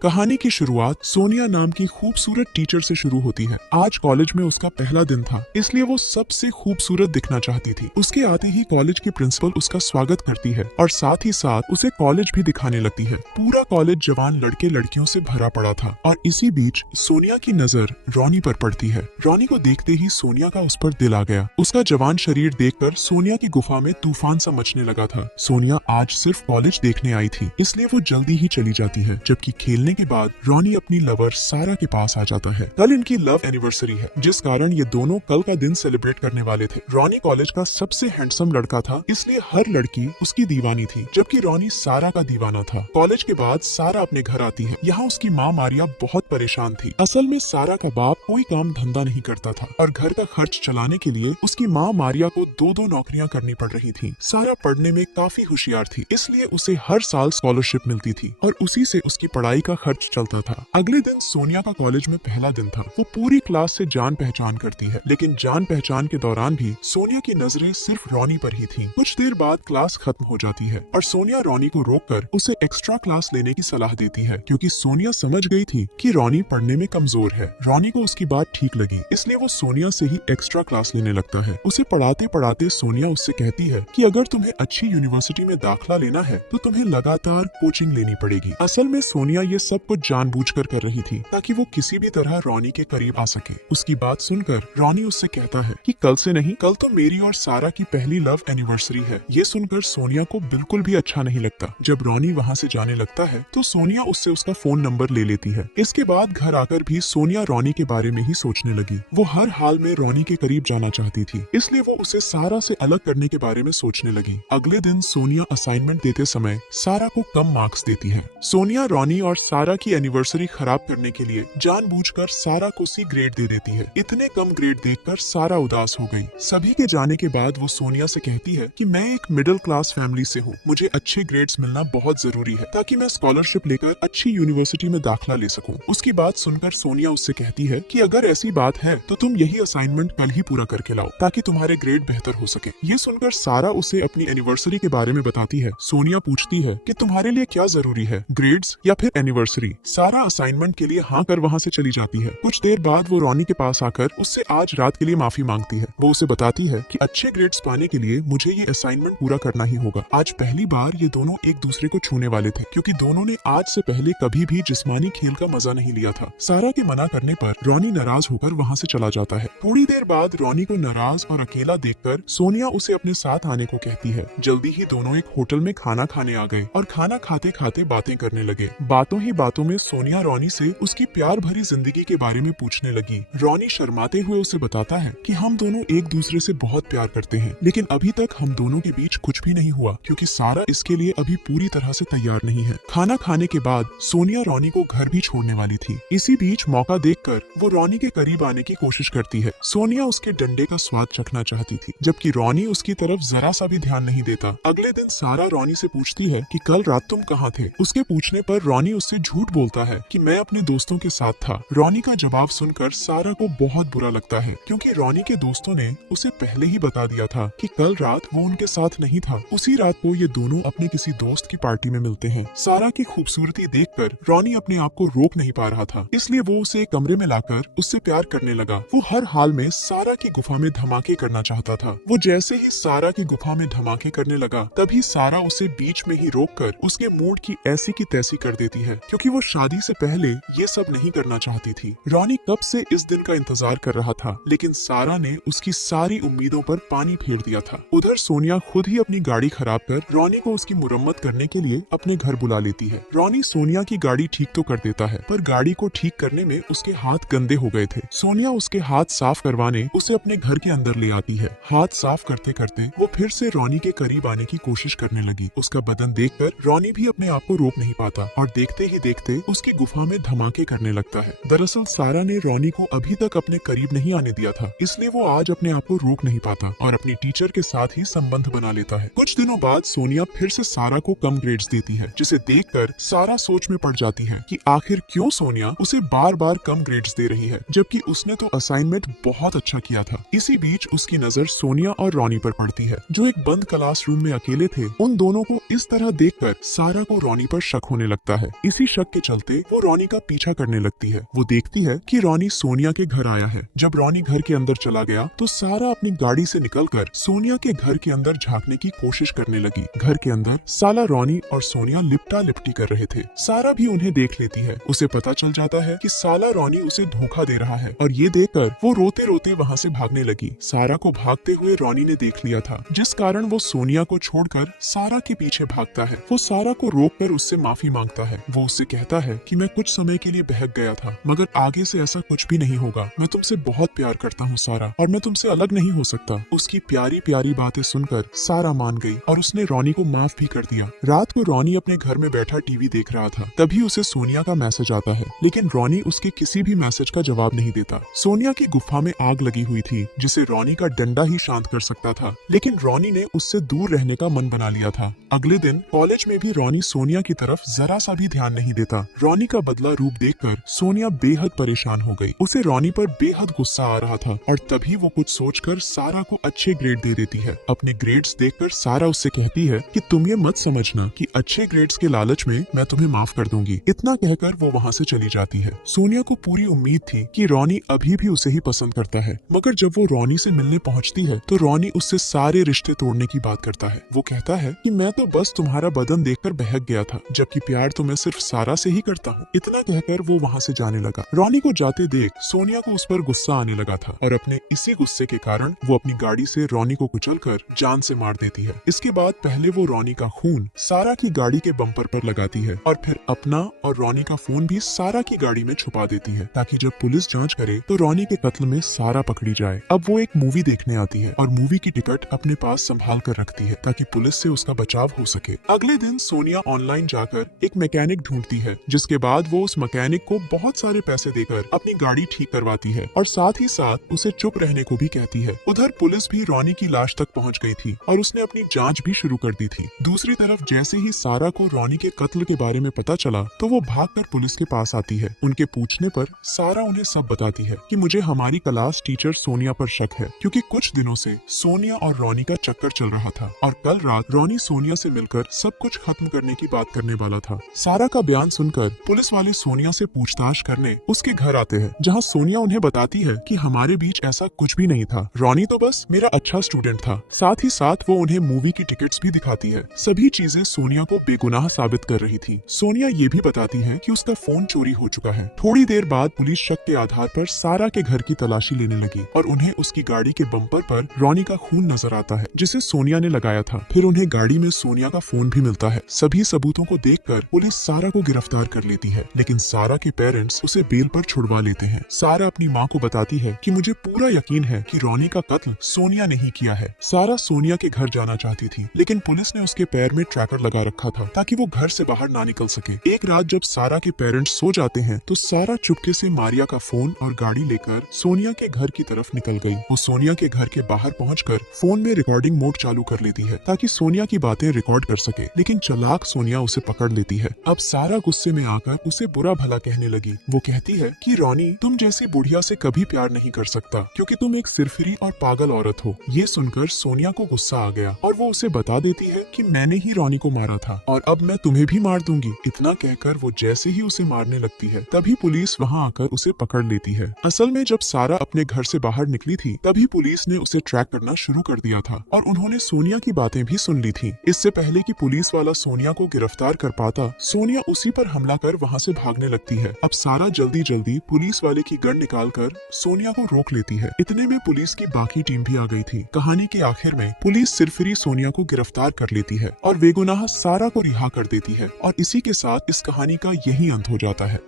कहानी की शुरुआत सोनिया नाम की खूबसूरत टीचर से शुरू होती है। आज कॉलेज में उसका पहला दिन था, इसलिए वो सबसे खूबसूरत दिखना चाहती थी। उसके आते ही कॉलेज की प्रिंसिपल उसका स्वागत करती है और साथ ही साथ उसे कॉलेज भी दिखाने लगती है। पूरा कॉलेज जवान लड़के लड़कियों से भरा पड़ा था और इसी बीच सोनिया की नजर रॉनी पर पड़ती है। रॉनी को देखते ही सोनिया का उस पर दिल आ गया। उसका जवान शरीर देखकर सोनिया की गुफा में तूफान सा मचने लगा था। सोनिया आज सिर्फ कॉलेज देखने आई थी, इसलिए वो जल्दी ही चली जाती है। जबकि खेलने के बाद रॉनी अपनी लवर सारा के पास आ जाता है। कल इनकी लव एनिवर्सरी है, जिस कारण ये दोनों कल का दिन सेलिब्रेट करने वाले थे। रॉनी कॉलेज का सबसे हैंडसम लड़का था, इसलिए हर लड़की उसकी दीवानी थी, जबकि रॉनी सारा का दीवाना था। कॉलेज के बाद सारा अपने घर आती है। यहाँ उसकी माँ मारिया बहुत परेशान थी। असल में सारा का बाप कोई काम धंधा नहीं करता था और घर का खर्च चलाने के लिए उसकी माँ मारिया को दो नौकरियाँ करनी पड़ रही थी। सारा पढ़ने में काफी होशियार थी, इसलिए उसे हर साल स्कॉलरशिप मिलती थी और उसी से उसकी पढ़ाई का खर्च चलता था। अगले दिन सोनिया का कॉलेज में पहला दिन था। वो पूरी क्लास से जान पहचान करती है, लेकिन जान पहचान के दौरान भी सोनिया की नजरें सिर्फ रॉनी पर ही थीं। कुछ देर बाद क्लास खत्म हो जाती है और सोनिया रॉनी को रोककर उसे एक्स्ट्रा क्लास लेने की सलाह देती है, क्योंकि सोनिया समझ गई थी कि रॉनी पढ़ने में कमजोर है। रॉनी को उसकी बात ठीक लगी, इसलिए वो सोनिया से ही एक्स्ट्रा क्लास लेने लगता है। उसे पढ़ाते पढ़ाते सोनिया उससे कहती है कि अगर तुम्हें अच्छी यूनिवर्सिटी में दाखिला लेना है तो तुम्हें लगातार कोचिंग लेनी पड़ेगी। असल में सोनिया ये सब कुछ जानबूझकर कर रही थी, ताकि वो किसी भी तरह रॉनी के करीब आ सके। उसकी बात सुनकर रॉनी उससे कहता है कि कल से नहीं, कल तो मेरी और सारा की पहली लव एनिवर्सरी है। ये सुनकर सोनिया को बिल्कुल भी अच्छा नहीं लगता। जब रॉनी वहाँ से जाने लगता है तो सोनिया उससे उसका फोन नंबर ले लेती है। इसके बाद घर आकर भी सोनिया रॉनी के बारे में ही सोचने लगी। वो हर हाल में रॉनी के करीब जाना चाहती थी, इसलिए वो उसे सारा से अलग करने के बारे में सोचने लगी। अगले दिन सोनिया असाइनमेंट देते समय सारा को कम मार्क्स देती है। सोनिया रॉनी और सारा की एनिवर्सरी खराब करने के लिए जानबूझकर सारा को सी ग्रेड दे देती है। इतने कम ग्रेड देखकर सारा उदास हो गई। सभी के जाने के बाद वो सोनिया से कहती है कि मैं एक मिडिल क्लास फैमिली से हूँ, मुझे अच्छे ग्रेड्स मिलना बहुत जरूरी है ताकि मैं स्कॉलरशिप लेकर अच्छी यूनिवर्सिटी में दाखिला ले सकूं। उसकी बात सुनकर सोनिया उससे कहती है कि अगर ऐसी बात है तो तुम यही असाइनमेंट कल ही पूरा करके लाओ, ताकि तुम्हारे ग्रेड बेहतर हो सके। ये सुनकर सारा उसे अपनी एनिवर्सरी के बारे में बताती है। सोनिया पूछती है कि तुम्हारे लिए क्या जरूरी है, ग्रेड्स या फिर एनिवर्सरी। सारा असाइनमेंट के लिए हाँ कर वहाँ से चली जाती है। कुछ देर बाद वो रॉनी के पास आकर उससे आज रात के लिए माफी मांगती है। वो उसे बताती है कि अच्छे ग्रेड्स पाने के लिए मुझे ये असाइनमेंट पूरा करना ही होगा। आज पहली बार ये दोनों एक दूसरे को छूने वाले थे, क्योंकि दोनों ने आज से पहले कभी भी जिस्मानी खेल का मजा नहीं लिया था। सारा के मना करने पर रॉनी नाराज होकर वहाँ से चला जाता है। थोड़ी देर बाद रॉनी को नाराज और अकेला देखकर सोनिया उसे अपने साथ आने को कहती है। जल्दी ही दोनों एक होटल में खाना खाने आ गए और खाना खाते खाते बातें करने लगे। बातों ही बातों में सोनिया रॉनी से उसकी प्यार भरी जिंदगी के बारे में पूछने लगी। रॉनी शर्माते हुए उसे बताता है कि हम दोनों एक दूसरे से बहुत प्यार करते हैं, लेकिन अभी तक हम दोनों के बीच कुछ भी नहीं हुआ, क्योंकि सारा इसके लिए अभी पूरी तरह से तैयार नहीं है। खाना खाने के बाद सोनिया रॉनी को घर भी छोड़ने वाली थी। इसी बीच मौका देखकर वो रॉनी के करीब आने की कोशिश करती है। सोनिया उसके डंडे का स्वाद चखना चाहती थी, जबकि रॉनी उसकी तरफ जरा सा भी ध्यान नहीं देता। अगले दिन सारा रॉनी से पूछती है कि कल रात तुम कहाँ थे। उसके पूछने पर रॉनी उससे झूठ बोलता है कि मैं अपने दोस्तों के साथ था। रॉनी का जवाब सुनकर सारा को बहुत बुरा लगता है, क्योंकि रॉनी के दोस्तों ने उसे पहले ही बता दिया था कि कल रात वो उनके साथ नहीं था। उसी रात को ये दोनों अपने किसी दोस्त की पार्टी में मिलते हैं। सारा की खूबसूरती देखकर रॉनी अपने आप को रोक नहीं पा रहा था, इसलिए वो उसे एक कमरे में लाकर उससे प्यार करने लगा। वो हर हाल में सारा की गुफा में धमाके करना चाहता था। वो जैसे ही सारा की गुफा में धमाके करने लगा, तभी सारा उसे बीच में ही रोककर उसके मूड की ऐसी की तैसी कर देती है, क्योंकि वो शादी से पहले ये सब नहीं करना चाहती थी। रॉनी कब से इस दिन का इंतजार कर रहा था, लेकिन सारा ने उसकी सारी उम्मीदों पर पानी फेर दिया था। उधर सोनिया खुद ही अपनी गाड़ी खराब कर रॉनी को उसकी मुरम्मत करने के लिए अपने घर बुला लेती है। रॉनी सोनिया की गाड़ी ठीक तो कर देता है, पर गाड़ी को ठीक करने में उसके हाथ गंदे हो गए थे। सोनिया उसके हाथ साफ करवाने उसे अपने घर के अंदर ले आती है। हाथ साफ करते करते वो फिर से रॉनी के करीब आने की कोशिश करने लगी। उसका बदन देखकर रॉनी भी अपने आप को रोक नहीं पाता और देखते ही देखते उसकी गुफा में धमाके करने लगता है। दरअसल सारा ने रॉनी को अभी तक अपने करीब नहीं आने दिया था, इसलिए वो आज अपने आप को रोक नहीं पाता और अपनी टीचर के साथ ही संबंध बना लेता है। कुछ दिनों बाद सोनिया फिर से सारा को कम ग्रेड्स देती है, जिसे देखकर सारा सोच में पड़ जाती है कि आखिर क्यों सोनिया उसे बार बार कम ग्रेड्स दे रही है, जबकि उसने तो असाइनमेंट बहुत अच्छा किया था। इसी बीच उसकी नजर सोनिया और रॉनी पर पड़ती है, जो एक बंद क्लासरूम में अकेले थे। उन दोनों को इस तरह देखकर सारा को रॉनी पर शक होने लगता है। इसी शक के चलते वो रॉनी का पीछा करने लगती है। वो देखती है कि रॉनी सोनिया के घर आया है। जब रॉनी घर के अंदर चला गया तो सारा अपनी गाड़ी से निकलकर सोनिया के घर के अंदर झांकने की कोशिश करने लगी। घर के अंदर साला, रॉनी और सोनिया लिपटा लिपटी कर रहे थे। सारा भी उन्हें देख लेती है। उसे पता चल जाता है कि साला रॉनी उसे धोखा दे रहा है और ये देखकर वो रोते रोते वहाँ से भागने लगी। सारा को भागते हुए रॉनी ने देख लिया था, जिस कारण वो सोनिया को छोड़कर सारा के पीछे भागता है। वो सारा को रोककर उससे माफी मांगता है। वो उससे कहता है कि मैं कुछ समय के लिए बहक गया था, मगर आगे से ऐसा कुछ भी नहीं होगा। मैं तुमसे बहुत प्यार करता हूँ सारा, और मैं तुमसे अलग नहीं हो सकता। उसकी प्यारी प्यारी बातें सुनकर सारा मान गई और उसने रॉनी को माफ भी कर दिया। रात को रॉनी अपने घर में बैठा टीवी देख रहा था, तभी उसे सोनिया का मैसेज आता है, लेकिन रॉनी उसके किसी भी मैसेज का जवाब नहीं देता। सोनिया की गुफा में आग लगी हुई थी, जिसे रॉनी का डंडा ही शांत कर सकता था, लेकिन रॉनी ने उससे दूर रहने का मन बना लिया था। अगले दिन कॉलेज में भी रॉनी सोनिया की तरफ जरा सा भी ध्यान नहीं देता। रॉनी का बदला रूप देखकर सोनिया बेहद परेशान हो गई। उसे रॉनी पर बेहद गुस्सा आ रहा था और तभी वो कुछ सोचकर सारा को अच्छे ग्रेड दे देती है। अपने ग्रेड्स देखकर सारा उससे कहती है कि तुम ये मत समझना कि अच्छे ग्रेड्स के लालच में मैं तुम्हें माफ कर दूंगी। इतना कहकर वो वहाँ से चली जाती है। सोनिया को पूरी उम्मीद थी कि रॉनी अभी भी उसे ही पसंद करता है, मगर जब वो रॉनी से मिलने पहुँचती है तो रॉनी उससे सारे रिश्ते तोड़ने की बात करता है। वो कहता है कि मैं तो बस तुम्हारा बदन देखकर बहक गया था, जबकि प्यार तो मैं सिर्फ सारा से ही करता हूँ। इतना कहकर वो वहाँ से जाने लगा। रॉनी को जाते देख सोनिया को उस पर गुस्सा आने लगा था और अपने इसी गुस्से के कारण वो अपनी गाड़ी से रॉनी को कुचलकर जान से मार देती है। इसके बाद पहले वो रॉनी का खून सारा की गाड़ी के बम्पर पर लगाती है और फिर अपना और रॉनी का फोन भी सारा की गाड़ी में छुपा देती है, ताकि जब पुलिस जांच करे तो रॉनी के कत्ल में सारा पकड़ी जाए। अब वो एक मूवी देखने आती है और मूवी की टिकट अपने पास संभाल कर रखती है, ताकि पुलिस से उसका बचाव हो सके। अगले दिन सोनिया ऑनलाइन जाकर एक मैकेनिक ढूंढती है, जिसके बाद वो उस मैकेनिक को बहुत सारे पैसे देकर अपनी गाड़ी ठीक करवाती है और साथ ही साथ उसे चुप रहने को भी कहती है। उधर पुलिस भी रॉनी की लाश तक पहुंच गई थी और उसने अपनी जांच भी शुरू कर दी थी। दूसरी तरफ जैसे ही सारा को रॉनी के कत्ल के बारे में पता चला तो वो भागकर पुलिस के पास आती है। उनके पूछने पर सारा उन्हें सब बताती है कि मुझे हमारी क्लास टीचर सोनिया पर शक है, क्योंकि कुछ दिनों से सोनिया और रॉनी का चक्कर चल रहा था और कल रात रॉनी सोनिया से मिलकर सब कुछ खत्म करने की बात करने वाला था। सारा का बयान सुनकर पुलिस वाले सोनिया से पूछताछ करने उसके घर आते हैं, जहां सोनिया उन्हें बताती है कि हमारे बीच ऐसा कुछ भी नहीं था। रॉनी तो बस मेरा अच्छा स्टूडेंट था। साथ ही साथ वो उन्हें मूवी की टिकट्स भी दिखाती है। सभी चीजें सोनिया को बेगुनाह साबित कर रही थी। सोनिया ये भी बताती है कि उसका फोन चोरी हो चुका है। थोड़ी देर बाद पुलिस शक के आधार पर सारा के घर की तलाशी लेने लगी और उन्हें उसकी गाड़ी के बम्पर पर रॉनी का खून नजर आता है, जिसे सोनिया ने लगाया था। फिर उन्हें गाड़ी में सोनिया का फोन भी मिलता है। सभी सबूतों को देखकर पुलिस सारा को गिरफ्तार कर लेती है, लेकिन सारा के पेरेंट्स उसे बेल पर छुड़वा लेते हैं। सारा अपनी माँ को बताती है कि मुझे पूरा यकीन है कि रॉनी का कत्ल सोनिया ने ही किया है। सारा सोनिया के घर जाना चाहती थी, लेकिन पुलिस ने उसके पैर में ट्रैकर लगा रखा था ताकि वो घर से बाहर ना निकल सके। एक रात जब सारा के पेरेंट्स सो जाते हैं तो सारा चुपके से मारिया का फोन और गाड़ी लेकर सोनिया के घर की तरफ निकल गई। वो सोनिया के घर के बाहर पहुंचकर फोन में रिकॉर्डिंग मोड चालू कर लेती है ताकि सोनिया की बातें रिकॉर्ड कर सके, लेकिन चालाक सोनिया उसे पकड़ लेती है। अब सारा गुस्से में आकर उसे बुरा भला कहने लगी। वो कहती है कि रॉनी, तुम जैसी बुढ़िया से कभी प्यार नहीं कर सकता, क्योंकि तुम एक सिरफिरी और पागल औरत हो। ये सुनकर सोनिया को गुस्सा आ गया और वो उसे बता देती है कि मैंने ही रॉनी को मारा था और अब मैं तुम्हें भी मार दूंगी। इतना कहकर वो जैसे ही उसे मारने लगती है तभी पुलिस वहाँ आकर उसे पकड़ लेती है। असल में जब सारा अपने घर से बाहर निकली थी तभी पुलिस ने उसे ट्रैक करना शुरू कर दिया था और उन्होंने सोनिया की बातें भी सुन ली थी। इससे पहले कि पुलिस वाला सोनिया को गिरफ्तार कर पाता, सोनिया उसी पर हमला कर वहाँ से भागने लगती है। अब सारा जल्दी जल्दी पुलिस वाले की गन निकाल कर सोनिया को रोक लेती है। इतने में पुलिस की बाकी टीम भी आ गई थी। कहानी के आखिर में पुलिस सिरफिरी सोनिया को गिरफ्तार कर लेती है और बेगुनाह सारा को रिहा कर देती है और इसी के साथ इस कहानी का यही अंत हो जाता है।